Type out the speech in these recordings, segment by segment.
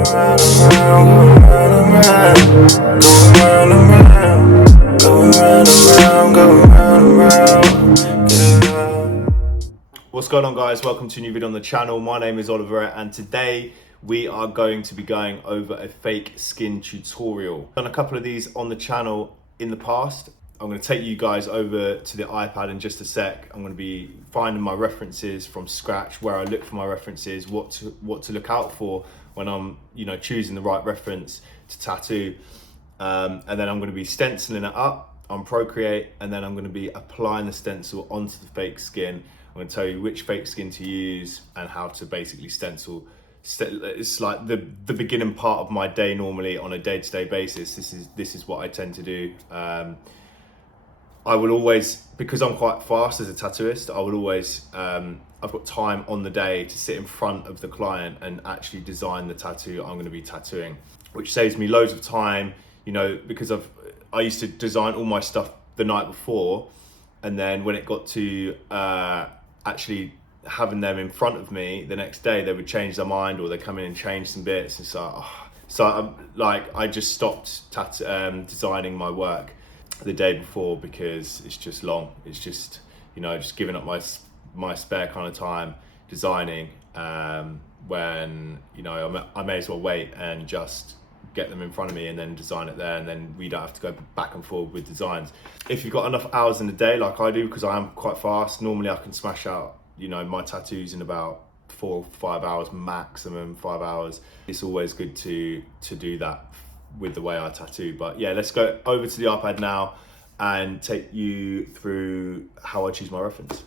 What's going on, guys? Welcome to a new video on the channel. My name is Oliver, and today we are going to be going over a fake skin tutorial. I've done a couple of these on the channel in the past. I'm going to take you guys over to the iPad in just a sec. I'm going to be finding my references from scratch, where I look for my references, what to look out for when I'm, choosing the right reference to tattoo. And then I'm going to be stenciling it up on Procreate, and then I'm going to be applying the stencil onto the fake skin. I'm going to tell you which fake skin to use and how to basically stencil. It's like the beginning part of my day normally on a day-to-day basis. This is what I tend to do. I will always, because I'm quite fast as a tattooist, I will always, I've got time on the day to sit in front of the client and actually design the tattoo I'm going to be tattooing, which saves me loads of time, because I used to design all my stuff the night before, and then when it got to actually having them in front of me the next day, they would change their mind or they come in and change some bits. It's like, I just stopped designing my work the day before because it's just long. It's just, just giving up my spare kind of time designing, when, I may as well wait and just get them in front of me and then design it there, and then we don't have to go back and forth with designs. If you've got enough hours in the day like I do, because I am quite fast, normally I can smash out my tattoos in about 4 or 5 hours, maximum 5 hours. It's always good to do that with the way I tattoo. But yeah, let's go over to the iPad now and take you through how I choose my reference.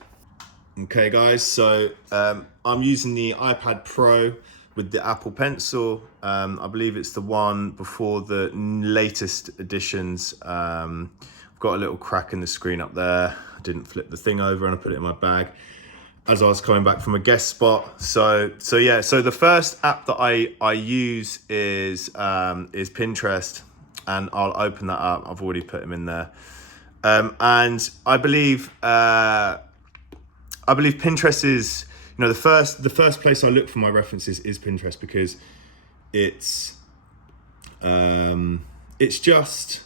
Okay guys, so I'm using the iPad Pro with the Apple Pencil. I believe it's the one before the latest editions. I've got a little crack in the screen up there. I didn't flip the thing over and I put it in my bag as I was coming back from a guest spot. So the first app that I use is Pinterest, and I'll open that up. I've already put them in there. And I believe Pinterest is, the first place I look for my references is Pinterest, because it's just,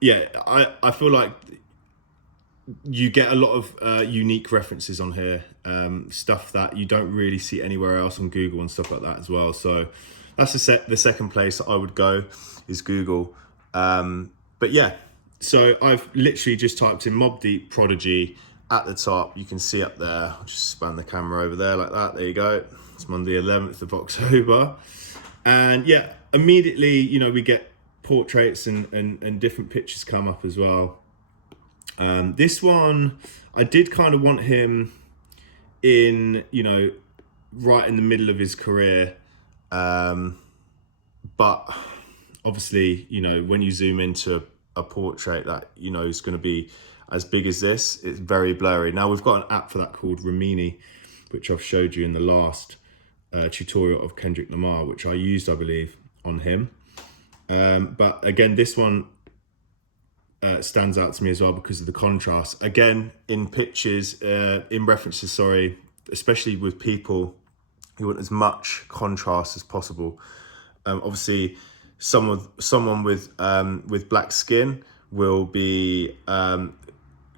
I feel like you get a lot of unique references on here, stuff that you don't really see anywhere else on Google and stuff like that as well. So that's the second place I would go, is Google. But yeah, so I've literally just typed in Mob Deep Prodigy at the top. You can see up there, I'll just span the camera over there like that. There you go. It's Monday 11th of October. And yeah, immediately, we get portraits and different pictures come up as well. This one, I did kind of want him in, right in the middle of his career. But obviously, when you zoom into a portrait that, is going to be as big as this, it's very blurry. Now we've got an app for that called Rimini, which I've showed you in the last tutorial of Kendrick Lamar, which I used, I believe, on him. But again, this one stands out to me as well because of the contrast. Again, in pictures, in references, sorry, especially with people, you want as much contrast as possible. Obviously, someone with black skin will be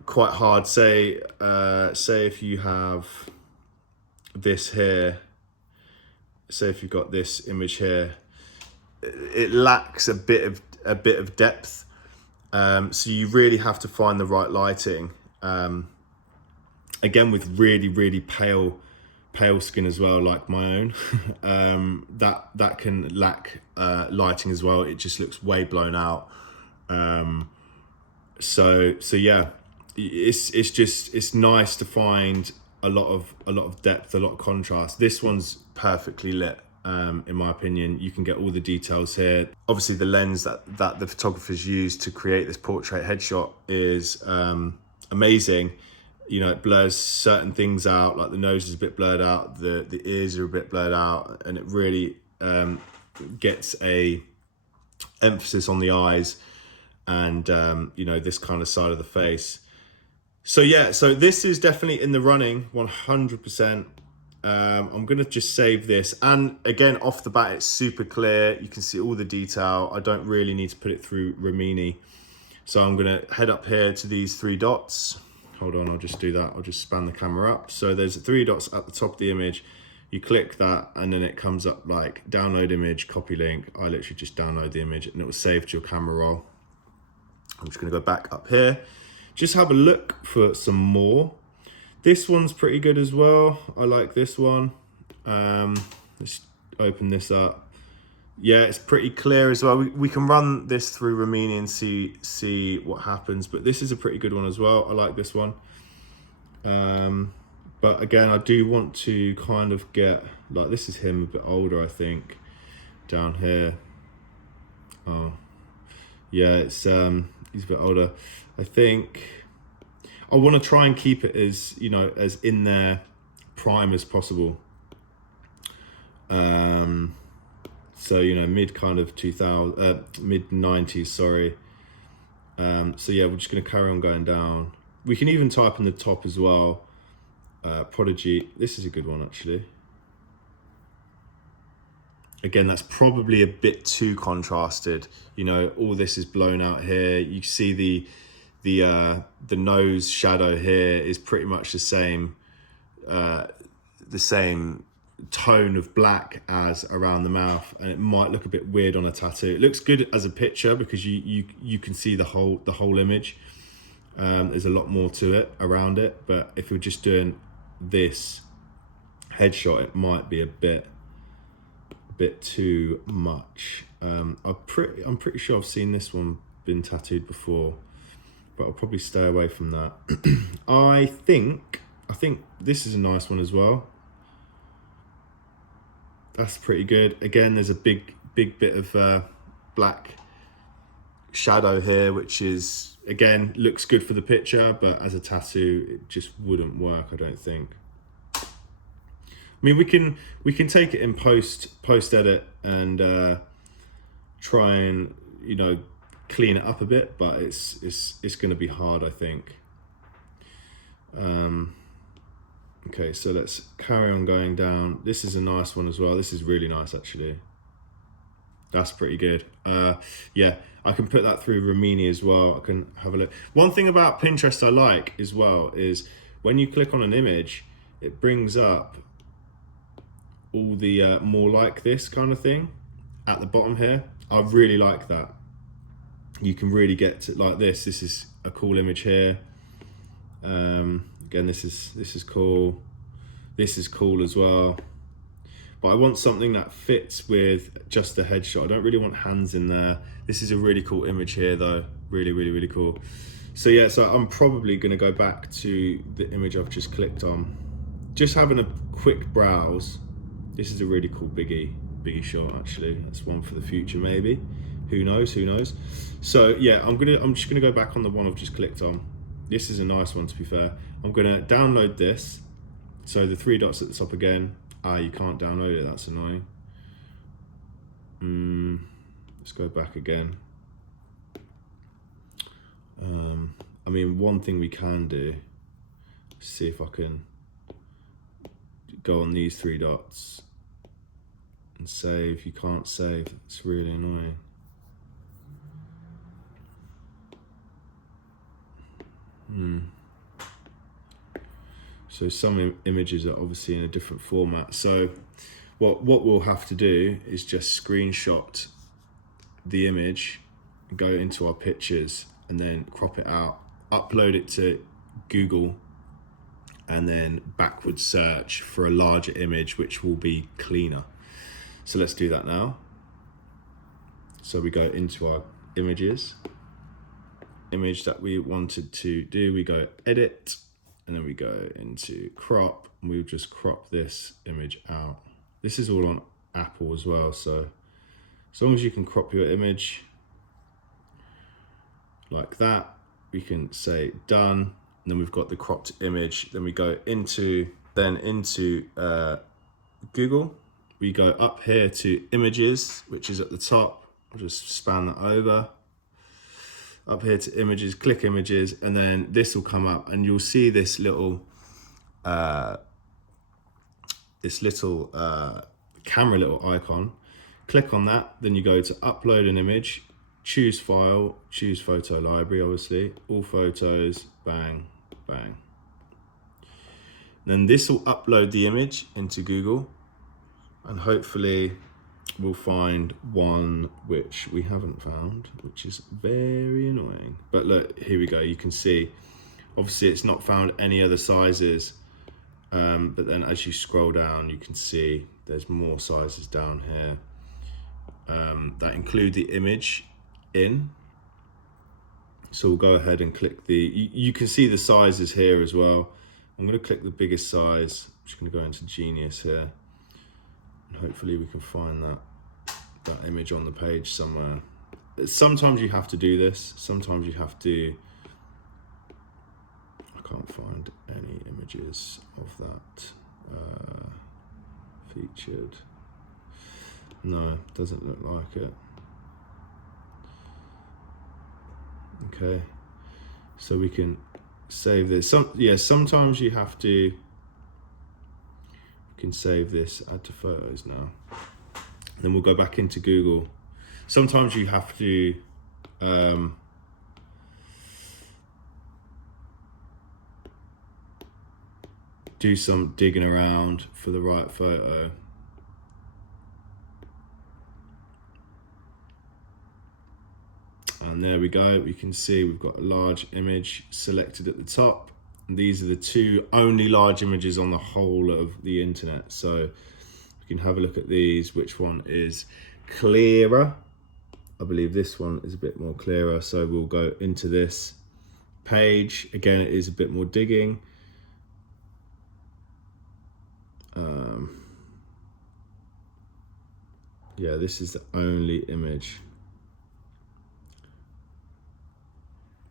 quite hard. Say if you have this here, say if you've got this image here, it lacks a bit of depth. So you really have to find the right lighting. Again, with really pale skin as well, like my own, that can lack lighting as well. It just looks way blown out. So yeah, it's nice to find a lot of depth, a lot of contrast. This one's perfectly lit. In my opinion, you can get all the details here. Obviously, the lens that the photographers used to create this portrait headshot is amazing. It blurs certain things out, like the nose is a bit blurred out, the ears are a bit blurred out, and it really gets a emphasis on the eyes and this kind of side of the face. So yeah, so this is definitely in the running, 100%. I'm gonna just save this. And again, off the bat, it's super clear. You can see all the detail. I don't really need to put it through Rimini. So I'm gonna head up here to these 3 dots. Hold on, I'll just do that. I'll just span the camera up. So there's 3 dots at the top of the image. You click that and then it comes up like download image, copy link. I literally just download the image and it will save to your camera roll. I'm just gonna go back up here. Just have a look for some more. This one's pretty good as well. I like this one. Let's open this up. Yeah, it's pretty clear as well. We can run this through Rimini and see what happens, but this is a pretty good one as well. I like this one. But again, I do want to kind of get, like, this is him a bit older, I think, down here. Oh, yeah, it's he's a bit older. I think I want to try and keep it as, you know, as in their prime as possible. So, you know, mid kind of 2000, mid 90s, sorry. So yeah, we're just going to carry on going down. We can even type in the top as well. Prodigy, this is a good one actually. Again, that's probably a bit too contrasted. You know, all this is blown out here. You see the nose shadow here is pretty much the same tone of black as around the mouth, and it might look a bit weird on a tattoo. It looks good as a picture because you can see the whole image. There's a lot more to it around it, but if we're just doing this headshot, it might be a bit too much. I'm pretty sure I've seen this one been tattooed before, but I'll probably stay away from that. I think this is a nice one as well. That's pretty good. Again, there's a big bit of black shadow here, which is, again, looks good for the picture, but as a tattoo, it just wouldn't work, I don't think. I mean, we can take it in post edit and try and, you know, clean it up a bit, but it's going to be hard, I think. Okay, so let's carry on going down. This is a nice one as well. This is really nice, actually. That's pretty good. Yeah, I can put that through Rimini as well. I can have a look. One thing about Pinterest I like as well is when you click on an image, it brings up all the more like this kind of thing at the bottom here. I really like that. You can really get to like this. This is a cool image here. Again, this is cool. This is cool as well. But I want something that fits with just a headshot. I don't really want hands in there. This is a really cool image here though. Really cool. So yeah, so I'm probably gonna go back to the image I've just clicked on. Just having a quick browse. This is a really cool biggie shot actually. That's one for the future maybe. Who knows? So yeah, I'm just gonna go back on the one I've just clicked on. This is a nice one, to be fair. I'm gonna download this. So the 3 dots at the top again. You can't download it, that's annoying. Let's go back again. I mean, one thing we can do, see if I can go on these 3 dots and save. You can't save, it's really annoying. So some images are obviously in a different format. So what we'll have to do is just screenshot the image, go into our pictures and then crop it out, upload it to Google, and then backward search for a larger image, which will be cleaner. So let's do that now. So we go into our images, image that we wanted to do, we go edit, and then we go into crop, and we'll just crop this image out. This is all on Apple as well, so as long as you can crop your image like that, we can say done, and then we've got the cropped image. Then we go into Google, we go up here to images, which is at the top. I'll just span that over. Up here to images, click images, and then this will come up and you'll see this little this little camera little icon, click on that, then you go to upload an image, choose file, choose photo library, obviously, all photos, bang, bang. Then this will upload the image into Google, and hopefully we'll find one which we haven't found, which is very annoying. But look, here we go, you can see, obviously it's not found any other sizes, but then as you scroll down, you can see there's more sizes down here that include the image in. So we'll go ahead and click you can see the sizes here as well. I'm going to click the biggest size. I'm just going to go into Genius here, and hopefully we can find that image on the page somewhere. Sometimes you have to do this. Sometimes you have to. I can't find any images of that featured. No, doesn't look like it. Okay, so we can save this. Sometimes you have to. You can save this, add to photos now. Then we'll go back into Google. Sometimes you have to do some digging around for the right photo. And there we go, we can see we've got a large image selected at the top. And these are the two only large images on the whole of the internet. So we can have a look at these, which one is clearer. I believe this one is a bit more clearer. So we'll go into this page. Again, it is a bit more digging. Yeah, this is the only image.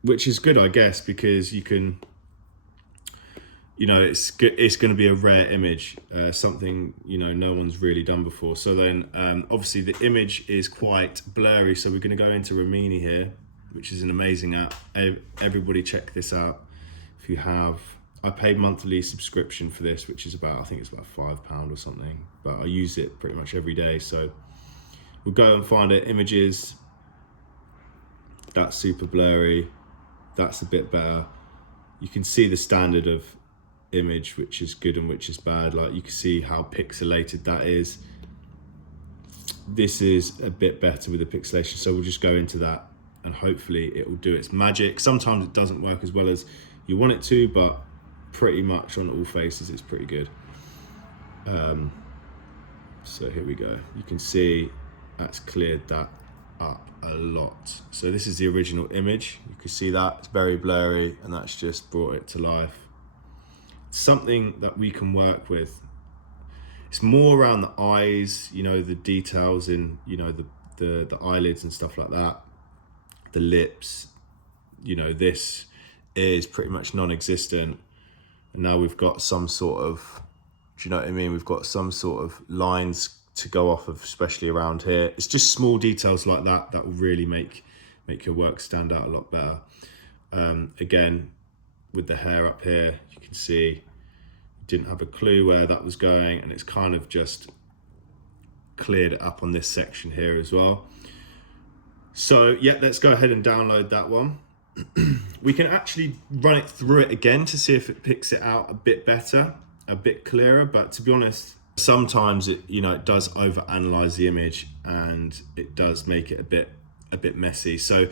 Which is good, I guess, because you can, it's going to be a rare image, something, no one's really done before. So then, obviously the image is quite blurry. So we're going to go into Rimini here, which is an amazing app. Everybody check this out. If you have, I pay monthly subscription for this, which is about, I think it's about £5 or something, but I use it pretty much every day. So we'll go and find it, images. That's super blurry. That's a bit better. You can see the standard of image, which is good and which is bad. Like you can see how pixelated that is. This is a bit better with the pixelation. So we'll just go into that and hopefully it will do its magic. Sometimes it doesn't work as well as you want it to, but pretty much on all faces, it's pretty good. So here we go. You can see that's cleared that up a lot. So this is the original image. You can see that it's very blurry and that's just brought it to life. It's something that we can work with. It's more around the eyes, the details in, the eyelids and stuff like that. The lips, this is pretty much non-existent. And now we've got some sort of, do you know what I mean? We've got some sort of lines to go off of, especially around here. It's just small details like that that will really make your work stand out a lot better. Again, with the hair up here, you can see didn't have a clue where that was going, and it's kind of just cleared it up on this section here as well. So yeah, let's go ahead and download that one. We can actually run it through it again to see if it picks it out a bit better, a bit clearer. But to be honest, sometimes it does overanalyze the image and it does make it a bit messy. So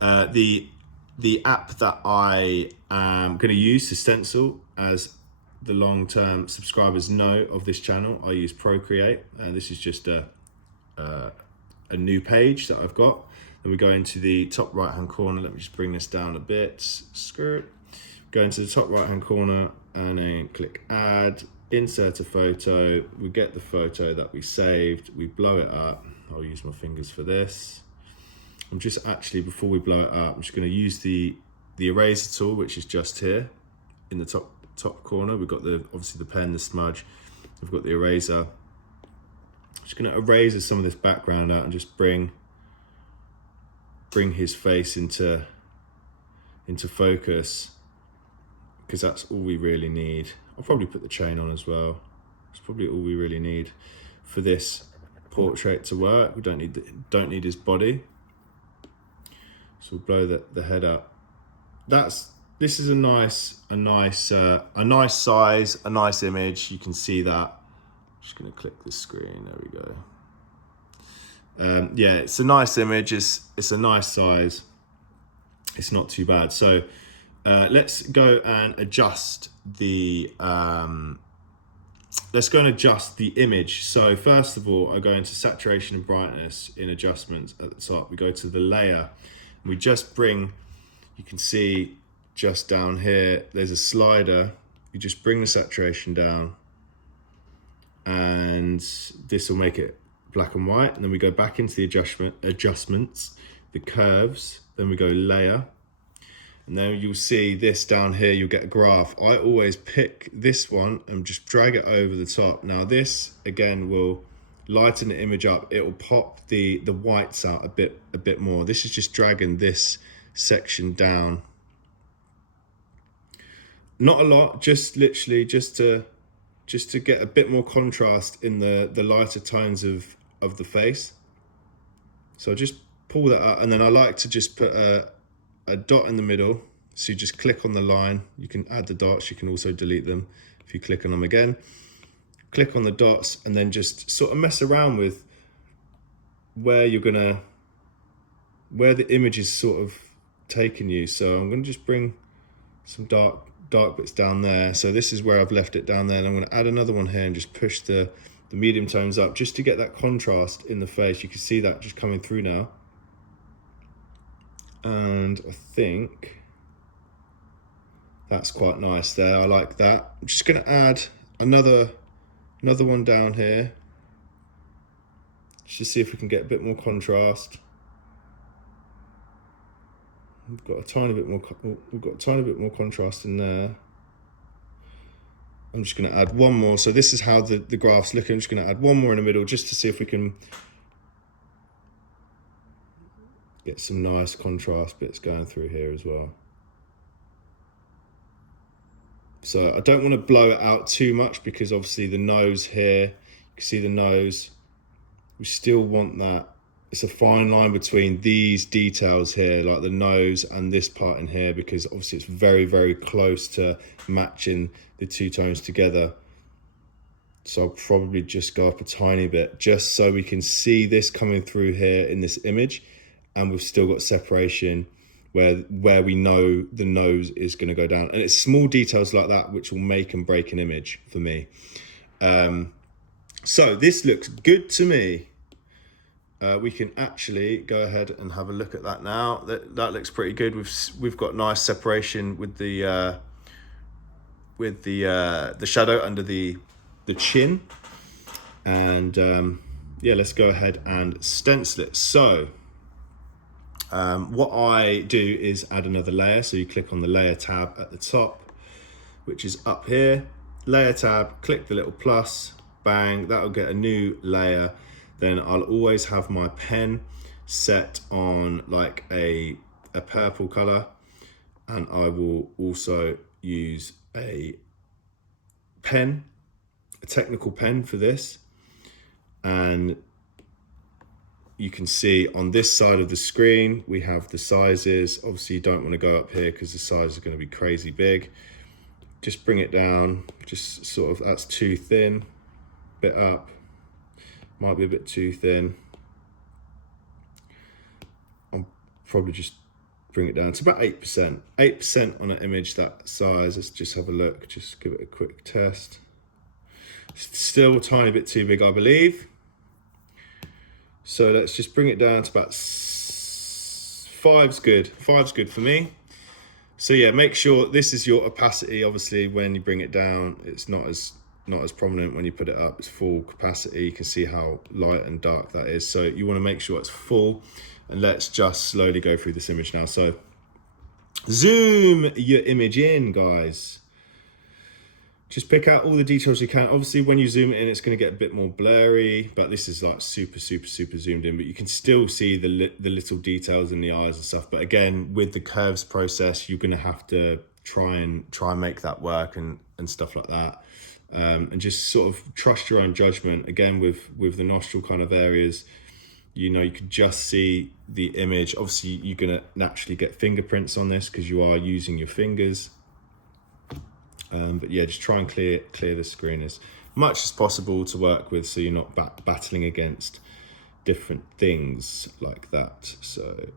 the app that I am going to use to stencil, as the long-term subscribers know of this channel, I use Procreate, and this is just a new page that I've got. Then we go into the top right hand corner. Let me just bring this down a bit. Skirt. Go into the top right hand corner and then click add, insert a photo. We get the photo that we saved, we blow it up. I'll use my fingers for this. I'm just actually, before we blow it up, I'm just going to use the eraser tool, which is just here in the top corner. We've got obviously the pen, the smudge. We've got the eraser. I'm just going to erase some of this background out and just bring his face into focus, because that's all we really need. I'll probably put the chain on as well. That's probably all we really need for this portrait to work. We don't need his body. So we'll blow the head up. This is a nice size, a nice image. You can see that. I'm just gonna click the screen. There we go. Yeah, it's a nice image. It's a nice size. It's not too bad. So let's go and adjust the image. So first of all, I go into saturation and brightness in adjustments at the top. We go to the layer, and we just bring, you can see just down here, there's a slider. You just bring the saturation down, and this will make it black and white. And then we go back into the adjustments, the curves, then we go layer. And then you'll see this down here, you'll get a graph. I always pick this one and just drag it over the top. Now this, again, will lighten the image up. It will pop the whites out a bit more. This is just dragging this section down. Not a lot, just literally just to get a bit more contrast in the lighter tones of the face. So I just pull that out, and then I like to just put a dot in the middle. So you just click on the line. You can add the dots, you can also delete them if you click on them again. Click on the dots, and then just sort of mess around with where the image is sort of taking you. So I'm gonna just bring some dark bits down there. So this is where I've left it down there, and I'm gonna add another one here and just push the medium tones up just to get that contrast in the face. You can see that just coming through now. And I think that's quite nice there. I like that. I'm just gonna add another one down here, just to see if we can get a bit more contrast. We've got a tiny bit more contrast in there. I'm just gonna add one more. So this is how the graph's looking. I'm just gonna add one more in the middle just to see if we can get some nice contrast bits going through here as well. So I don't want to blow it out too much, because obviously the nose here, you can see the nose, we still want that. It's a fine line between these details here, like the nose and this part in here, because obviously it's very, very close to matching the two tones together. So I'll probably just go up a tiny bit, just so we can see this coming through here in this image, and we've still got separation where we know the nose is going to go down. And it's small details like that which will make and break an image for me. So this looks good to me. We can actually go ahead and have a look at that now. That looks pretty good. We've got nice separation with the shadow under the chin. And yeah, let's go ahead and stencil it. So what I do is add another layer. So you click on the layer tab at the top, which is up here. Layer tab, click the little plus, bang, that'll get a new layer. Then I'll always have my pen set on like a purple color, and I will also use a pen, a technical pen for this. And you can see on this side of the screen, we have the sizes. Obviously you don't want to go up here because the size is going to be crazy big. Just bring it down, just sort of, that's too thin, bit up, might be a bit too thin. I'll probably just bring it down to about 8%. 8% on an image that size. Let's just have a look, just give it a quick test. Still a tiny bit too big, I believe. So let's just bring it down to about 5's good. 5's good for me. So yeah, make sure this is your opacity. Obviously, when you bring it down, it's not as prominent. When you put it up, it's full capacity. You can see how light and dark that is. So you want to make sure it's full. And let's just slowly go through this image now. So zoom your image in, guys. Just pick out all the details you can. Obviously, when you zoom it in, it's going to get a bit more blurry, but this is like super zoomed in, but you can still see the little details in the eyes and stuff. But again, with the curves process, you're going to have to try and make that work and stuff like that. and just sort of trust your own judgment. Again, with the nostril kind of areas, you know, you could just see the image. Obviously, you're gonna naturally get fingerprints on this because you are using your fingers. But yeah, just try and clear the screen as much as possible to work with, so you're not battling against different things like that. So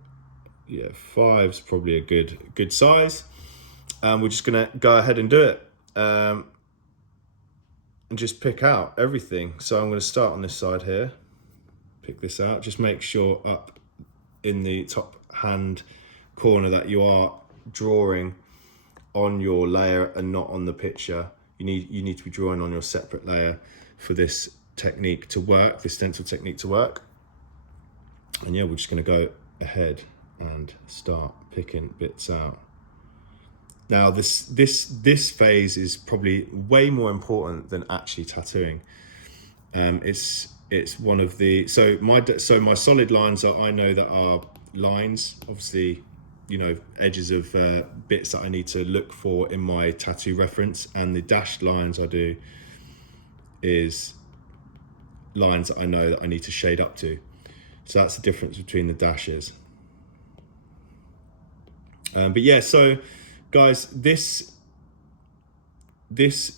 yeah, 5's probably a good size. We're just gonna go ahead and do it, and just pick out everything. So I'm gonna start on this side here, pick this out. Just make sure up in the top hand corner that you are drawing on your layer and not on the picture. You need to be drawing on your separate layer for this technique to work, this stencil technique to work. And yeah, we're just going to go ahead and start picking bits out. Now this phase is probably way more important than actually tattooing. It's one of the, so my solid lines are, I know that are lines, obviously, you know, edges of bits that I need to look for in my tattoo reference, and the dashed lines I do is lines that I know that I need to shade up to. So that's the difference between the dashes. But yeah, so guys, this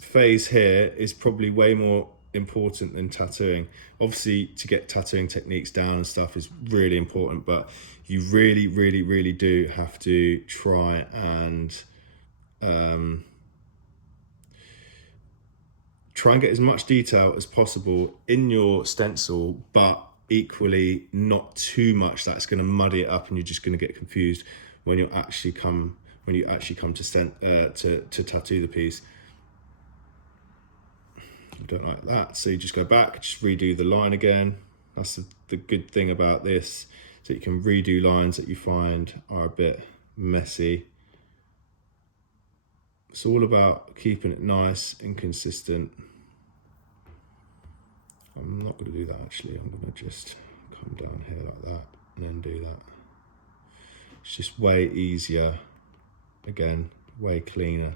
phase here is probably way more important than tattooing. Obviously, to get tattooing techniques down and stuff is really important, but you really do have to try and get as much detail as possible in your stencil, but equally not too much that's going to muddy it up and you're just going to get confused when you actually come to tattoo the piece. I don't like that, so you just go back, just redo the line again. That's the good thing about this, so you can redo lines that you find are a bit messy. It's all about keeping it nice and consistent. I'm not going to do that actually. I'm going to just come down here like that and then do that. It's just way easier, again, way cleaner.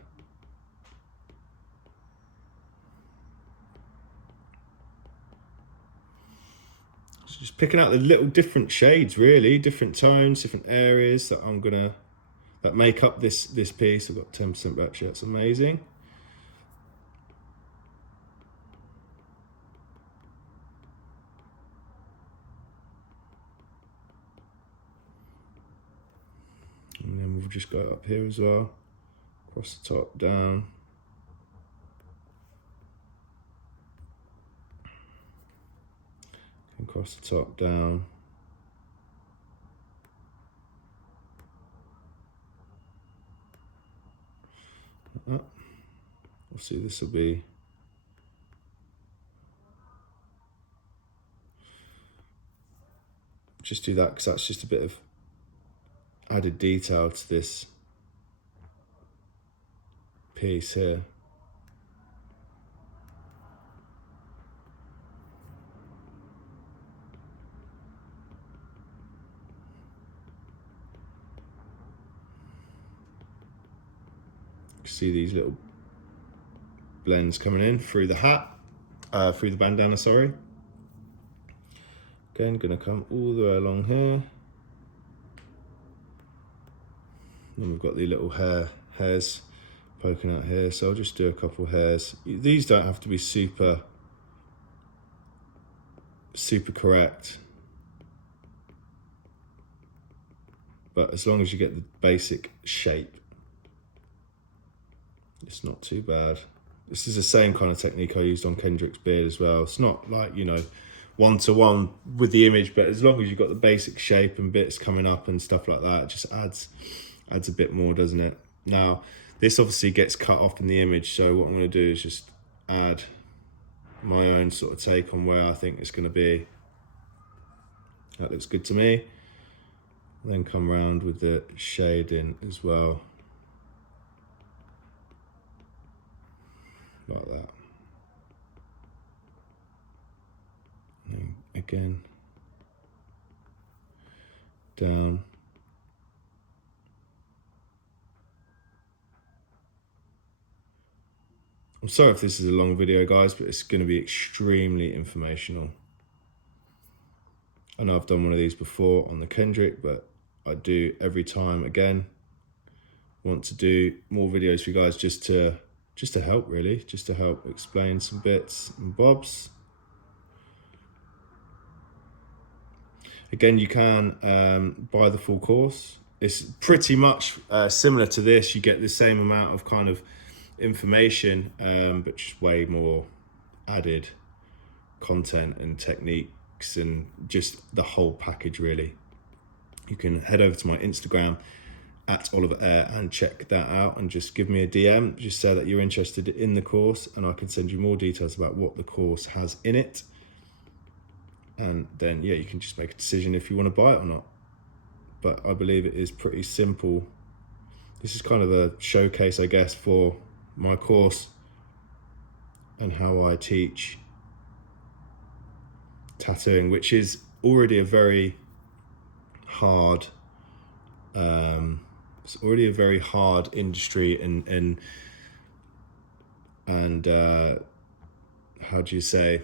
So just picking out the little different shades, really, different tones, different areas that that make up this piece. I've got 10% battery, that's amazing. And then we'll just go up here as well, across the top, down. Across the top, down. Like that. We'll see, this will be just do that because that's just a bit of added detail to this piece here. See these little blends coming in through the hat, through the bandana, sorry. Again, gonna come all the way along here. And we've got the little hairs poking out here, so I'll just do a couple hairs. These don't have to be super correct, but as long as you get the basic shape, it's not too bad. This is the same kind of technique I used on Kendrick's beard as well. It's not like, you know, one-to-one with the image, but as long as you've got the basic shape and bits coming up and stuff like that, it just adds a bit more, doesn't it? Now, this obviously gets cut off in the image, so what I'm going to do is just add my own sort of take on where I think it's going to be. That looks good to me. Then come around with the shading as well, like that. And again, down. I'm sorry if this is a long video, guys, but it's going to be extremely informational. I know I've done one of these before on the Kendrick, but I do every time again. Want to do more videos for you guys just to help, really, just to help explain some bits and bobs. Again, you can buy the full course. It's pretty much similar to this. You get the same amount of kind of information, but just way more added content and techniques and just the whole package, really. You can head over to my Instagram at Oliver Air and check that out, and just give me a DM, just say that you're interested in the course, and I can send you more details about what the course has in it. And then, yeah, you can just make a decision if you want to buy it or not. But I believe it is pretty simple. This is kind of a showcase, I guess, for my course and how I teach tattooing, which is already a very hard, it's already a very hard industry and how do you say,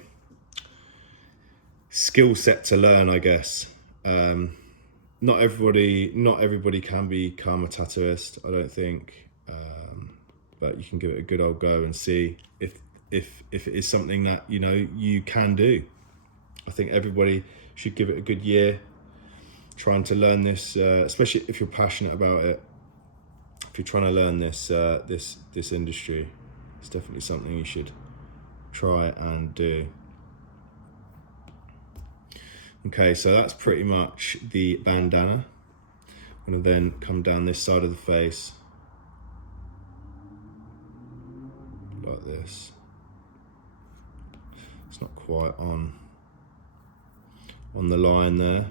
skill set to learn, I guess. Not everybody can become a tattooist, I don't think, but you can give it a good old go and see if it is something that you can do. I think everybody should give it a good year trying to learn this, especially if you're passionate about it. If you're trying to learn this this industry, it's definitely something you should try and do. Okay, so that's pretty much the bandana. I'm gonna then come down this side of the face like this. It's not quite on the line there.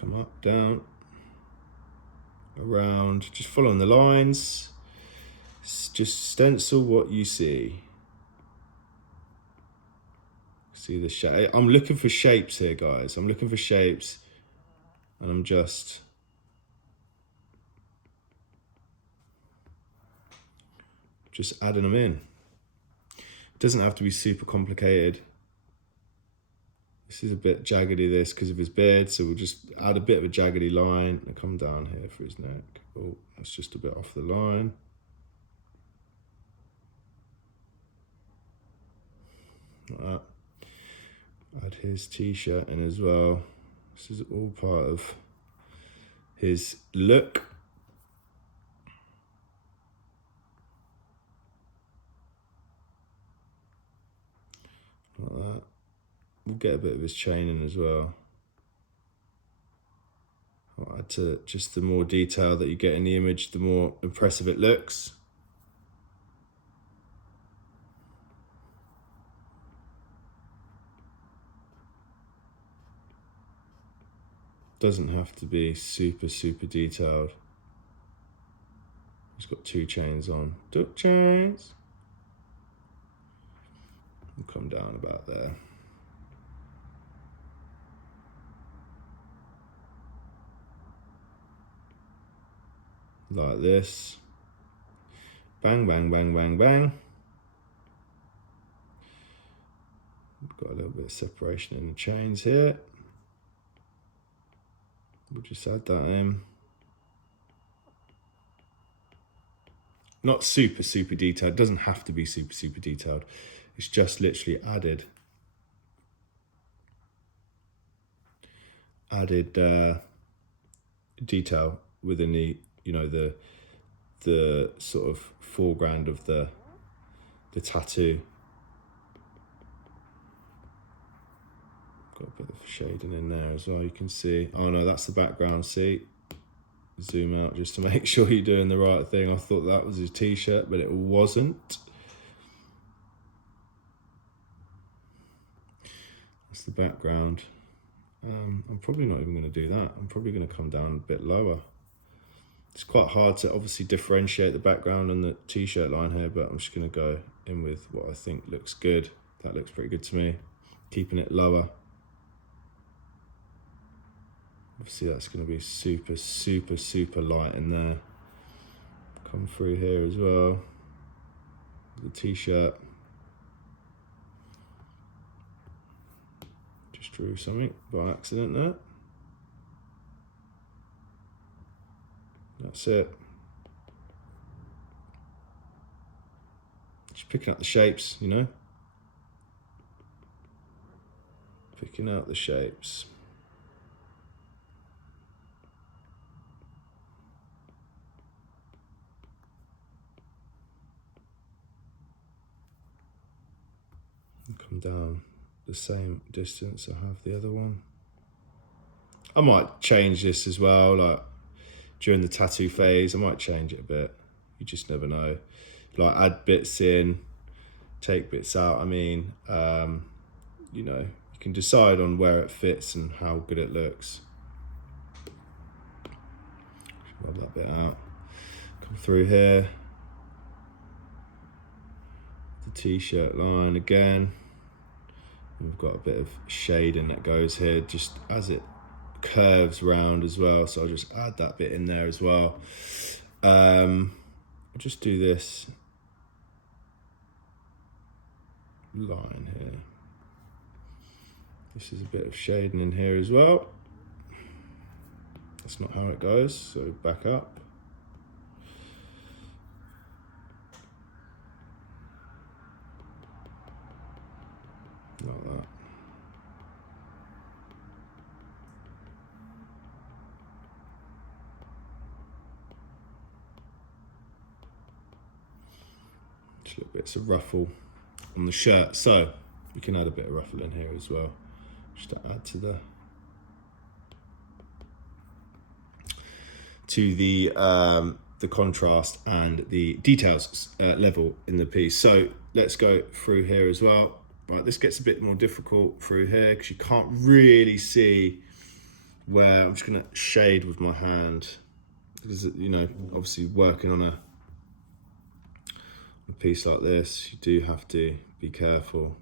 Come up, down, around, just following the lines. Just stencil what you see. See the shape. I'm looking for shapes here, guys. I'm looking for shapes, and I'm just adding them in. It doesn't have to be super complicated. This is a bit jaggedy, this, because of his beard, so we'll just add a bit of a jaggedy line and come down here for his neck. Oh, that's just a bit off the line. Like that. Add his t-shirt in as well. This is all part of his look. Like that. We'll get a bit of his chain in as well. I'll add to just the more detail that you get in the image, the more impressive it looks. Doesn't have to be super detailed. He's got 2 chains on. Duck chains. We'll come down about there. Like this. Bang, bang, bang, bang, bang. We've got a little bit of separation in the chains here. We'll just add that in. Not super detailed. It doesn't have to be super detailed. It's just literally added detail within the the sort of foreground of the tattoo. Got a bit of shading in there as well, you can see. Oh no, that's the background, see? Zoom out just to make sure you're doing the right thing. I thought that was his t-shirt, but it wasn't. That's the background. I'm probably not even going to do that. I'm probably going to come down a bit lower. It's quite hard to obviously differentiate the background and the t-shirt line here, but I'm just going to go in with what I think looks good. That looks pretty good to me. keeping it lower. Obviously that's going to be super, super, super light in there. Come through here as well. The t-shirt. Just drew something by accident there. That's it. Just picking up the shapes, you know. Picking out the shapes. Come down the same distance I have the other one. I might change this as well, like during the tattoo phase, I might change it a bit. You just never know. Like add bits in, take bits out. I mean, you know, you can decide on where it fits and how good it looks. Rub that bit out. Come through here. The t-shirt line again. We've got a bit of shading that goes here just as it curves round as well, so I'll just add that bit in there as well. I'll just do this line here. This is a bit of shading in here as well. That's not how it goes, so back up. Like that. Just little bits of ruffle on the shirt, so you can add a bit of ruffle in here as well, just to add to the contrast and the details level in the piece. So let's go through here as well. Right, this gets a bit more difficult through here because you can't really see where. I'm just going to shade with my hand because, you know, obviously working on a piece like this, you do have to be careful.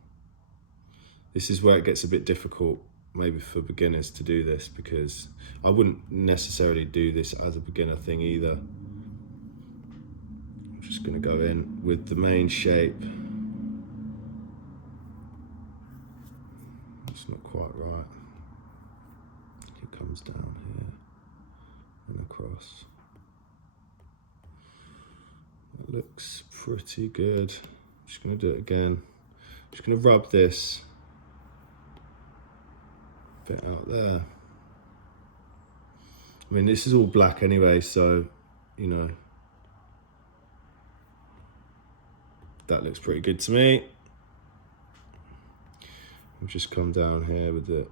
This is where it gets a bit difficult maybe for beginners to do this, because I wouldn't necessarily do this as a beginner thing either. I'm just going to go in with the main shape. It's not quite right. It comes down here and across. It looks pretty good. I'm just going to do it again. I'm just going to rub this bit out there. I mean, this is all black anyway, so, you know, that looks pretty good to me. I'll just come down here with it.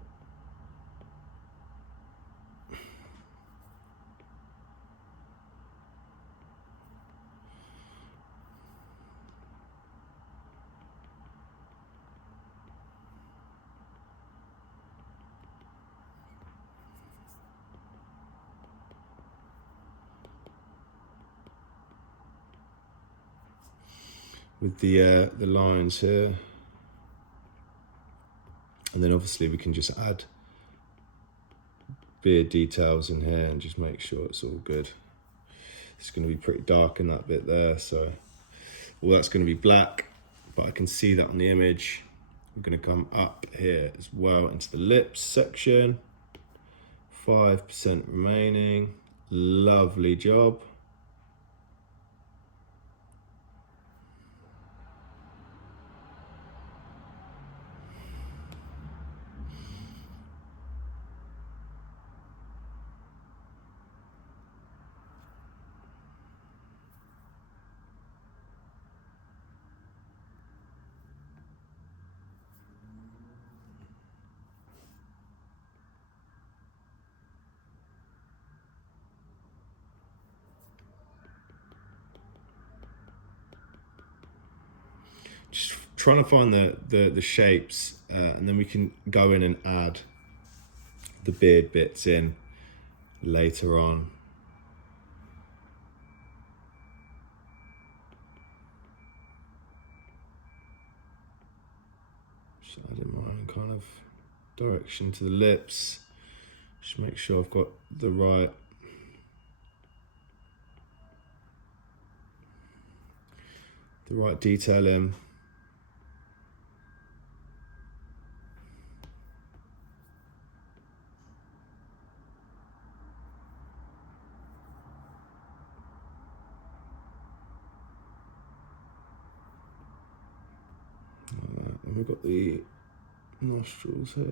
With the lines here, and then obviously we can just add beard details in here and just make sure it's all good. It's going to be pretty dark in that bit there, so all that's going to be black, but I can see that on the image. We're going to come up here as well into the lips section. 5% remaining. Lovely job. Just trying to find the shapes, and then we can go in and add the beard bits in later on. Just adding my own kind of direction to the lips. Just make sure I've got the right detail in. Like that. And we've got the nostrils here.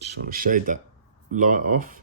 Just want to shade that light off.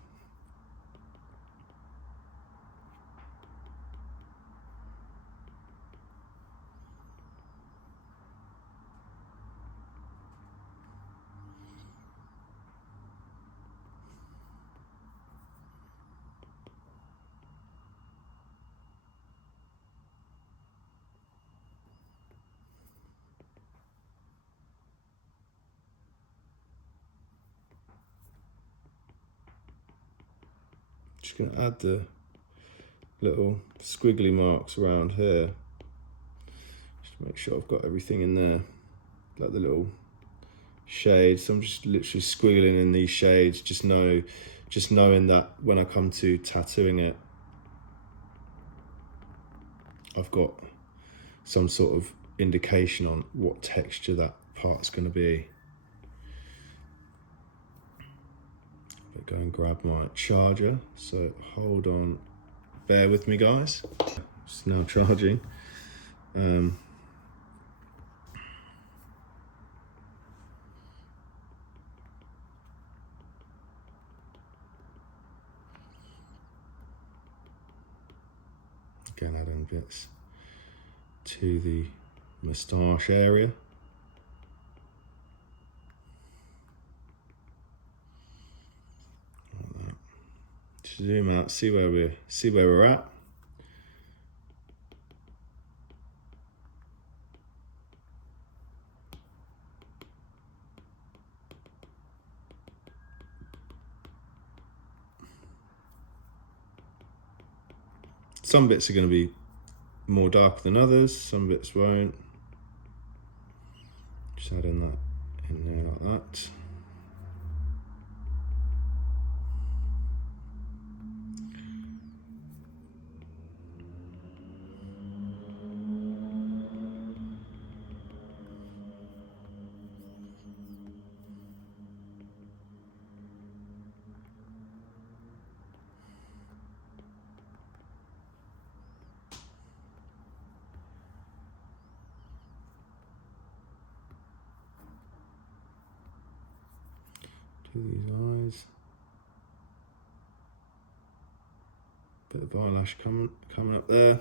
Just going to add the little squiggly marks around here. Just to make sure I've got everything in there, like the little shades. So I'm just literally squiggling in these shades, just knowing that when I come to tattooing it, I've got some sort of indication on what texture that part's going to be. Go and grab my charger, so hold on, bear with me guys, it's now charging. Again, adding bits to the moustache area. Zoom out, see where we're at. Some bits are going to be more dark than others, some bits won't. Just adding that in there like that. These eyes, bit of eyelash coming up there.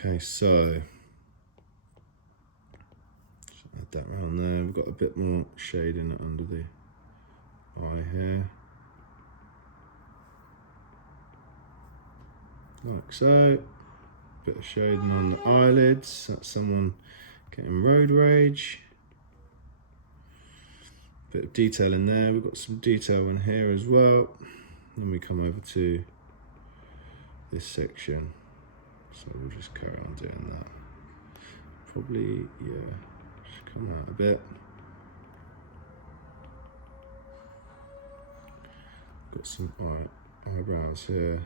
Okay, so just add that around there. We've got a bit more shading under the eye here, like so. Bit of shading on the eyelids. That's someone getting road rage. Bit of detail in there. We've got some detail in here as well. Then we come over to this section. So we'll just carry on doing that. Probably, yeah, just come out a bit. Got some eyebrows here.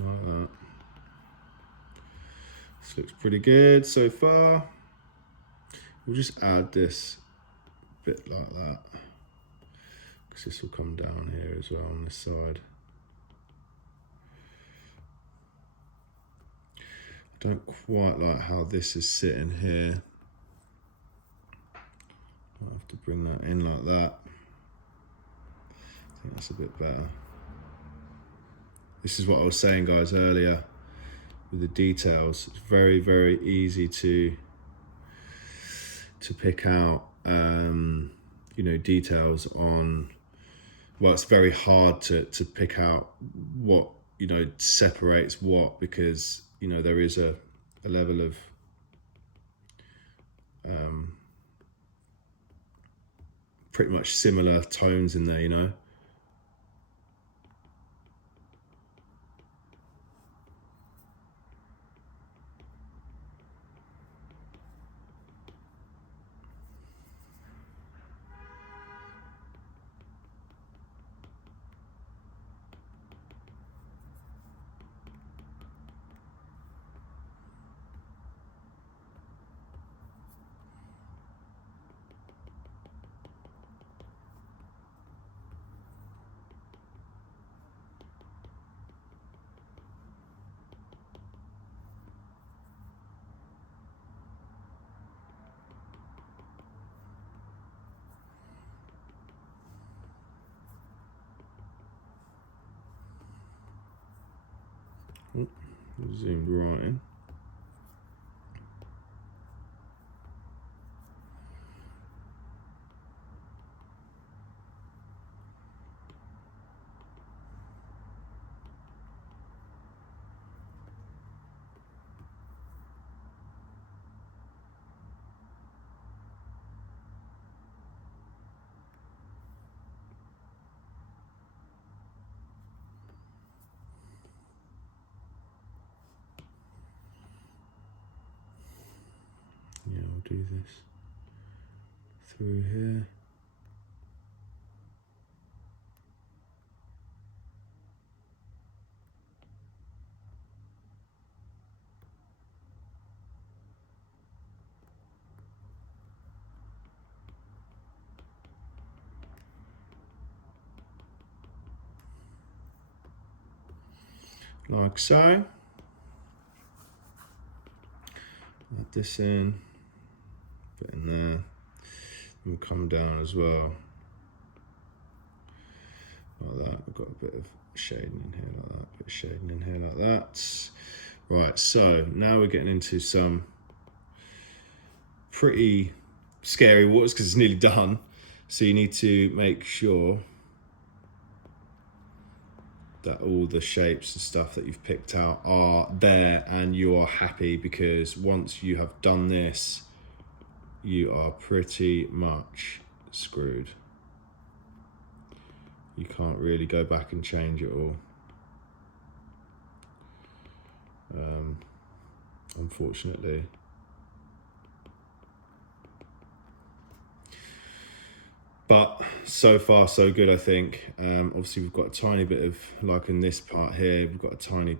Like that. This looks pretty good so far. We'll just add this bit like that, because this will come down here as well on this side. I don't quite like how this is sitting here. I'll have to bring that in like that. I think that's a bit better. This is what I was saying, guys, earlier with the details. It's very, very easy to pick out, you know, details on. Well, it's very hard to pick out what, you know, separates what, because, you know, there is a level of pretty much similar tones in there, you know. Zoomed right in. Yeah, we'll do this through here. Like so. Add this in, put in there. We'll come down as well, like that. We've got a bit of shading in here like that, bit of shading in here like that. Right, so now we're getting into some pretty scary waters because it's nearly done. So you need to make sure that all the shapes and stuff that you've picked out are there and you are happy, because once you have done this, you are pretty much screwed. You can't really go back and change it all. Unfortunately. But so far so good, I think. Obviously we've got a tiny bit of, like in this part here, we've got a tiny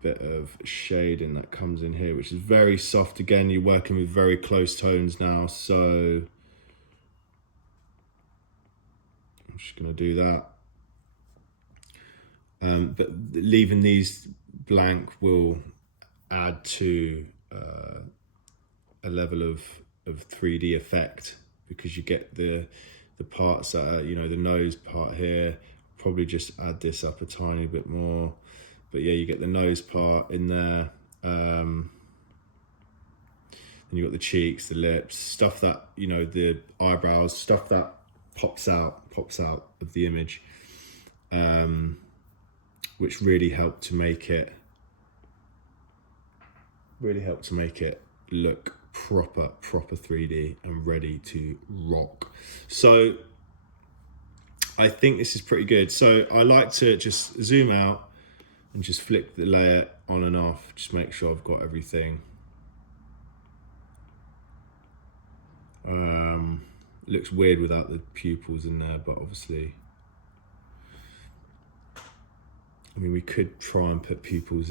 bit of shading that comes in here, which is very soft. Again, you're working with very close tones now, so I'm just gonna do that. But leaving these blank will add to a level of 3D effect, because you get the parts that are, you know, the nose part here. Probably just add this up a tiny bit more, but yeah, you get the nose part in there. And you've got the cheeks, the lips, stuff that, you know, the eyebrows, stuff that pops out of the image, which really helped to make it look proper 3D and ready to rock. So I think this is pretty good. So I like to just zoom out and just flick the layer on and off, just make sure I've got everything. Looks weird without the pupils in there, but obviously, I mean, we could try and put pupils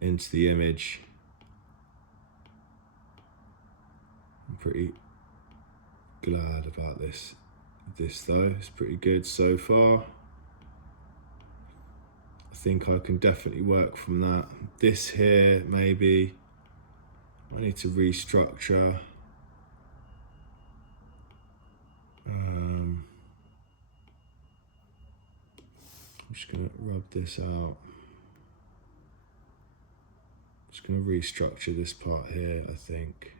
into the image. I'm pretty glad about this though. It's pretty good so far. I think I can definitely work from that. This here, maybe I need to restructure. I'm just gonna rub this out. Just gonna restructure this part here, I think.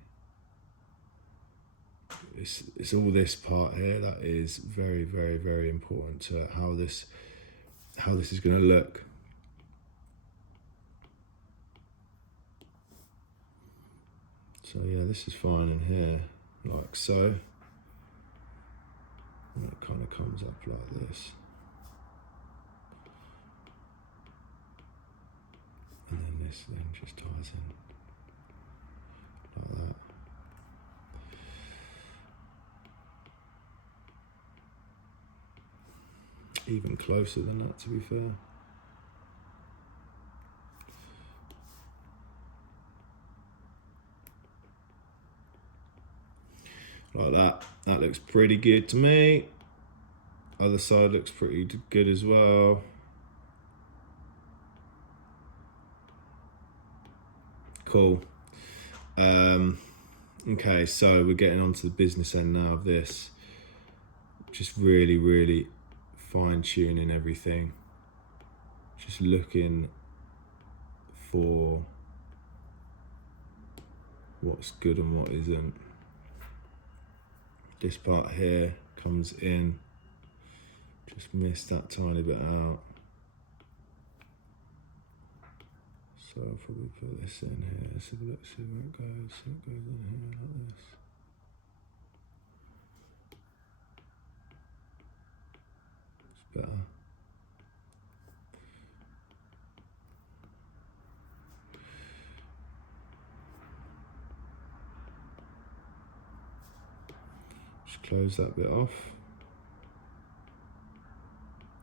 It's all this part here that is very, very, very important to how this is gonna look. So yeah, this is fine in here, like so. And it kind of comes up like this. And then this then just ties in like that. Even closer than that, to be fair. Like that. That looks pretty good to me. Other side looks pretty good as well. Cool. Okay, so we're getting onto the business end now of this. Just really, really fine-tuning everything. Just looking for what's good and what isn't. This part here comes in. Just missed that tiny bit out. So I'll probably put this in here. Let's have a look, see where it goes. So it goes in here like this. It's better. Just close that bit off.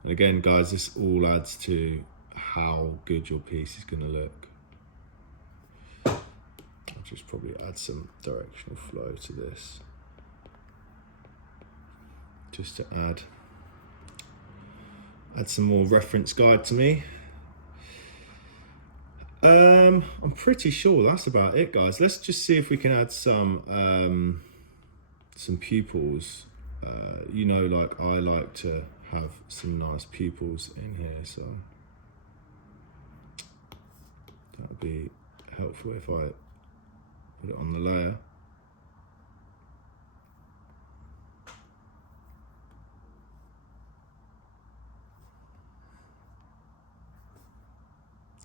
And again, guys, this all adds to how good your piece is going to look. I'll just probably add some directional flow to this, just to add some more reference guide to me. I'm pretty sure that's about it, guys. Let's just see if we can add some pupils. You know, like I like to have some nice pupils in here, so that would be helpful if I put it on the layer.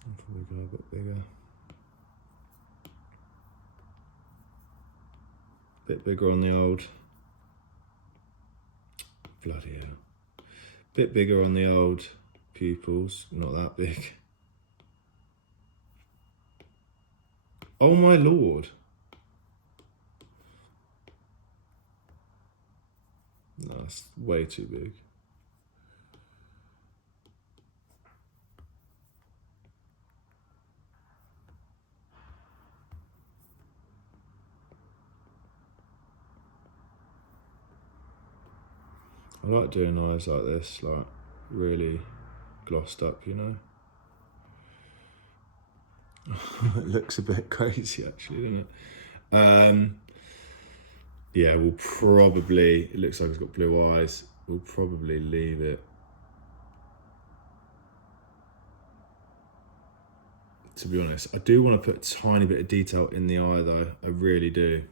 I'll probably go a bit bigger. Bit bigger on the old. Bloody hell. Bit bigger on the old pupils, not that big. Oh my lord. No, that's way too big. I like doing eyes like this, like really glossed up, you know. It looks a bit crazy actually, doesn't it? Yeah, we'll probably, it looks like it's got blue eyes. We'll probably leave it to be honest. I do want to put a tiny bit of detail in the eye though, I really do.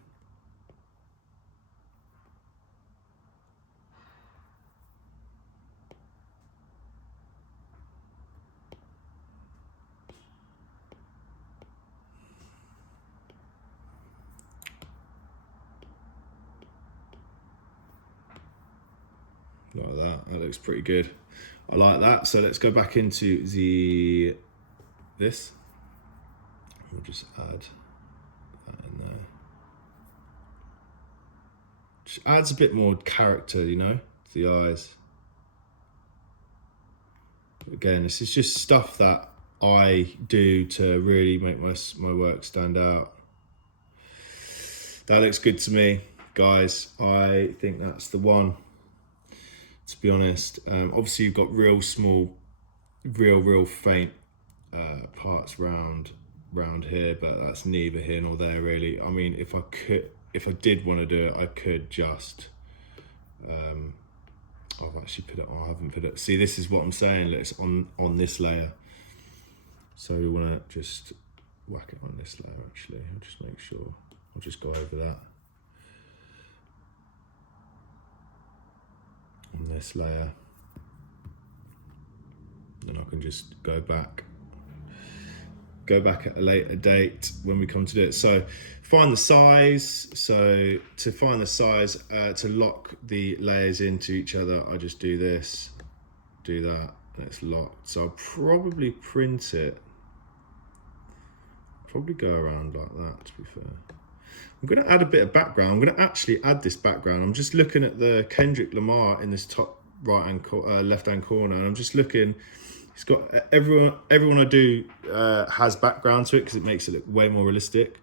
Like that looks pretty good. I like that. So let's go back into this. We'll just add that in there. Just adds a bit more character, you know, to the eyes. Again, this is just stuff that I do to really make my work stand out. That looks good to me, guys. I think that's the one, to be honest. Obviously you've got real small, real faint parts round here, but that's neither here nor there really. I mean, if I did want to do it, I could just I've actually put it on. I haven't put it. See, this is what I'm saying. It's on this layer. So we want to just whack it on this layer. Actually, I'll just make sure. I'll just go over that on this layer. Then I can just go back at a later date when we come to do it. So find the size. So to find the size, to lock the layers into each other, I just do this, do that, and it's locked. So I'll probably print it, probably go around like that, to be fair. I'm gonna add a bit of background. I'm gonna actually add this background. I'm just looking at the Kendrick Lamar in this top left-hand corner, and I'm just looking. It's got everyone I do has background to it because it makes it look way more realistic.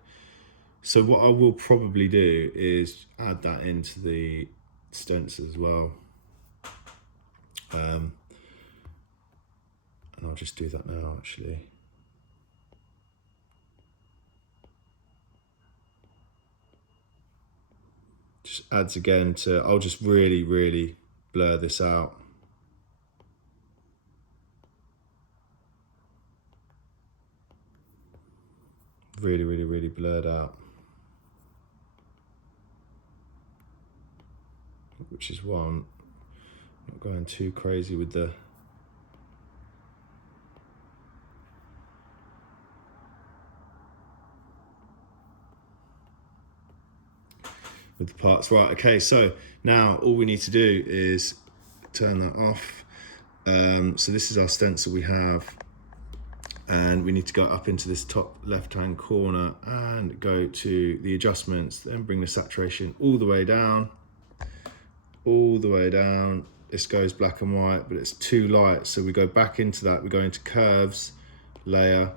So what I will probably do is add that into the stencil as well. And I'll just do that now actually. Just adds again to, I'll just really blur this out. Really blurred out, which is one. Not going too crazy with the parts. Right, okay, so now all we need to do is turn that off. So this is our stencil we have, and we need to go up into this top left-hand corner and go to the adjustments, then bring the saturation all the way down. This goes black and white, but it's too light, so we go back into that. We go into curves, layer,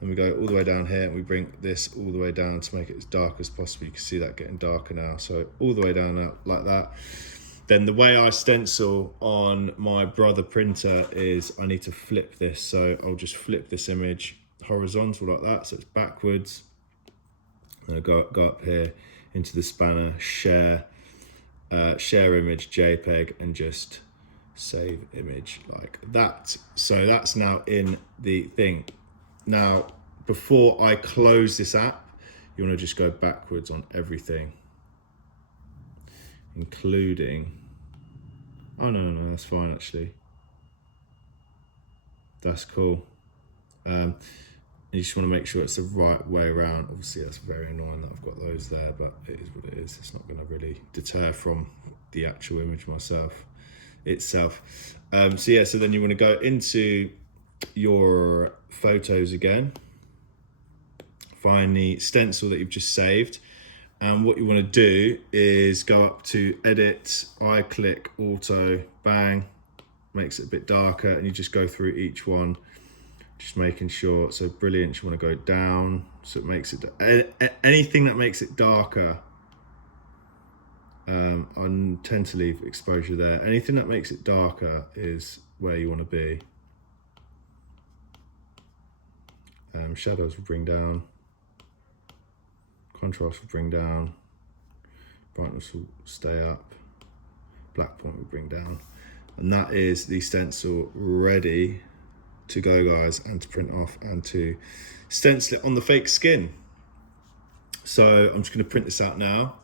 then we go all the way down here, and we bring this all the way down to make it as dark as possible. You can see that getting darker now, so all the way down like that. Then the way I stencil on my Brother printer is I need to flip this. So I'll just flip this image horizontal like that, so it's backwards. And I go up here into the spanner, share image, JPEG, and just save image like that. So that's now in the thing. Now, before I close this app, you want to just go backwards on everything, including, oh no, that's fine actually. That's cool. You just want to make sure it's the right way around. Obviously that's very annoying that I've got those there, but it is what it is. It's not going to really deter from the actual image itself. So yeah, so then you want to go into your photos again, find the stencil that you've just saved, and what you want to do is go up to edit, I click auto, bang, makes it a bit darker, and you just go through each one, just making sure. So brilliant, you want to go down so it makes it, anything that makes it darker, I tend to leave exposure there. Anything that makes it darker is where you want to be. Shadows will bring down, contrast will bring down, brightness will stay up, black point will bring down, and that is the stencil ready to go, guys, and to print off and to stencil it on the fake skin. So I'm just going to print this out now.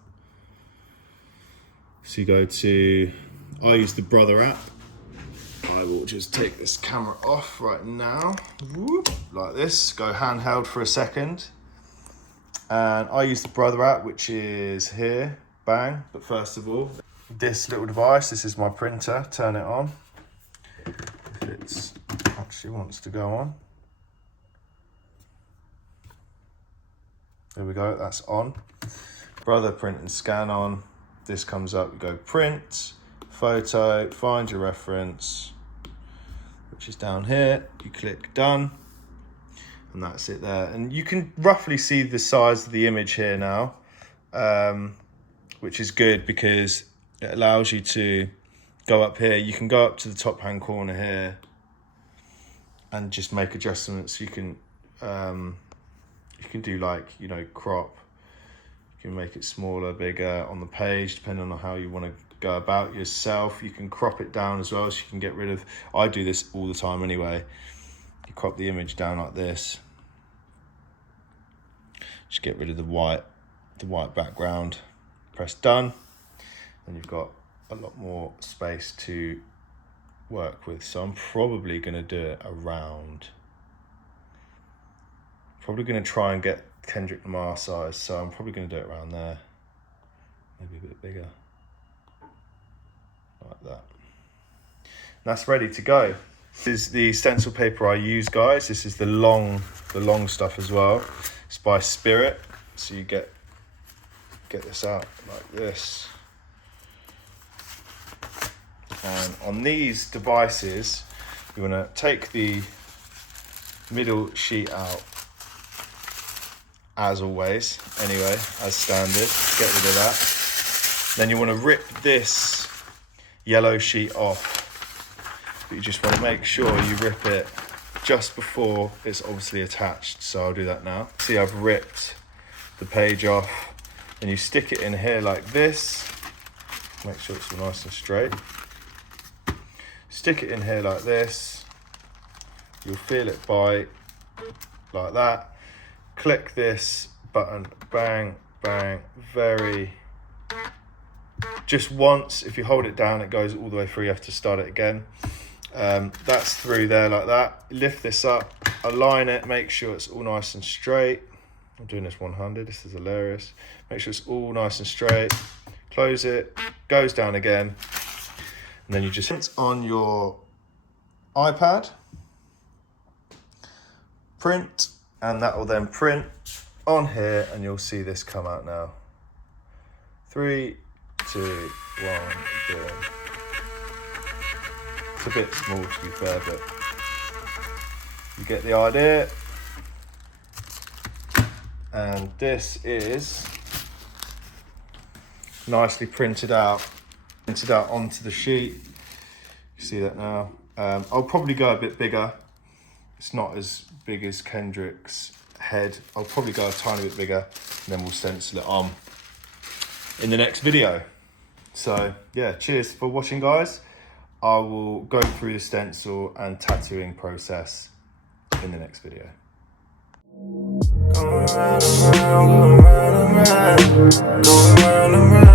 So you go to, I use the Brother app. I will just take this camera off right now, whoop, like this, go handheld for a second. And I use the Brother app, which is here, bang. But first of all, this little device, this is my printer, turn it on. If it actually wants to go on. There we go, that's on. Brother print and scan on. This comes up, you go print, photo, find your reference, which is down here. You click done, and that's it there. And you can roughly see the size of the image here now, which is good because it allows you to go up here. You can go up to the top hand corner here and just make adjustments. You can do, like, you know, crop. You can make it smaller, bigger on the page, depending on how you want to go about yourself. You can crop it down as well, so you can get rid of, I do this all the time anyway. You crop the image down like this. Just get rid of the white background. Press done. And you've got a lot more space to work with. So I'm probably going to do it around, probably going to try and get Kendrick Lamar size, so I'm probably going to do it around there, maybe a bit bigger, like that. And that's ready to go. This is the stencil paper I use, guys. This is the long stuff as well. It's by Spirit, so you get this out like this. And on these devices, you want to take the middle sheet out, as always, anyway, as standard. Get rid of that. Then you want to rip this yellow sheet off, but you just want to make sure you rip it just before it's obviously attached. So I'll do that now. See, I've ripped the page off, and you stick it in here like this. Make sure it's all nice and straight. Stick it in here like this. You'll feel it bite like that. Click this button, bang, bang, just once. If you hold it down, it goes all the way through. You have to start it again. That's through there like that. Lift this up, align it, make sure it's all nice and straight. I'm doing this one-handed, this is hilarious. Make sure it's all nice and straight. Close it, goes down again. And then you just hit on your iPad, print, and that will then print on here, and you'll see this come out now. 3, 2, 1, boom. It's a bit small, to be fair, but you get the idea. And this is nicely printed out onto the sheet. You see that now. I'll probably go a bit bigger. It's not as big as Kendrick's head. I'll probably go a tiny bit bigger, and then we'll stencil it on in the next video. So yeah, cheers for watching, guys. I will go through the stencil and tattooing process in the next video. Going round and round, going round and round, going round and round.